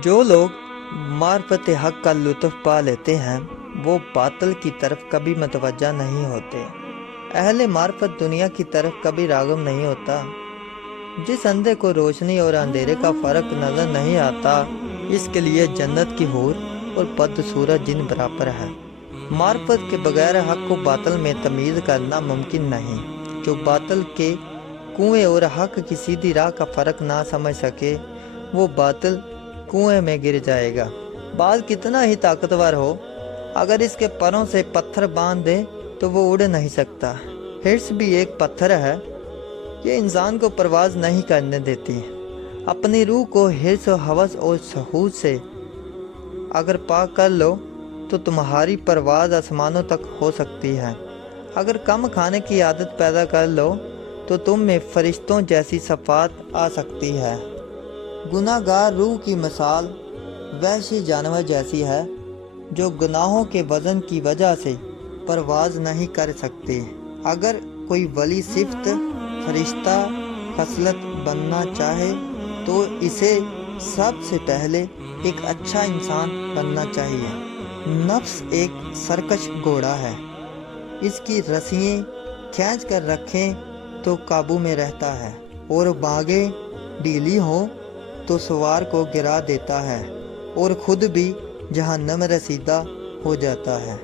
جو لوگ معرفت حق کا لطف پا لیتے ہیں وہ باطل کی طرف کبھی متوجہ نہیں ہوتے۔ اہل معرفت دنیا کی طرف کبھی راغب نہیں ہوتا۔ جس اندھے کو روشنی اور اندھیرے کا فرق نظر نہیں آتا، اس کے لیے جنت کی حور اور بدصورت جن برابر ہے۔ معرفت کے بغیر حق و باطل میں تمیز کرنا ممکن نہیں۔ جو باطل کے کنویں اور حق کی سیدھی راہ کا فرق نہ سمجھ سکے، وہ باطل کنویں میں گر جائے گا۔ بال کتنا ہی طاقتور ہو، اگر اس کے پروں سے پتھر باندھ دے تو وہ اڑ نہیں سکتا۔ حرص بھی ایک پتھر ہے، یہ انسان کو پرواز نہیں کرنے دیتی۔ اپنی روح کو حرص و ہوس اور شہوت سے اگر پاک کر لو تو تمہاری پرواز آسمانوں تک ہو سکتی ہے۔ اگر کم کھانے کی عادت پیدا کر لو تو تم میں فرشتوں جیسی صفات آ سکتی ہے۔ گناہ گار روح کی مثال وحشی جانور جیسی ہے جو گناہوں کے وزن کی وجہ سے پرواز نہیں کر سکتے۔ اگر کوئی ولی صفت فرشتہ خصلت بننا چاہے تو اسے سب سے پہلے ایک اچھا انسان بننا چاہیے۔ نفس ایک سرکش گھوڑا ہے، اس کی رسیاں کھینچ کر رکھیں تو قابو میں رہتا ہے، اور باگیں ڈھیلی ہوں تو سوار کو گرا دیتا ہے اور خود بھی جہنم رسیدہ ہو جاتا ہے۔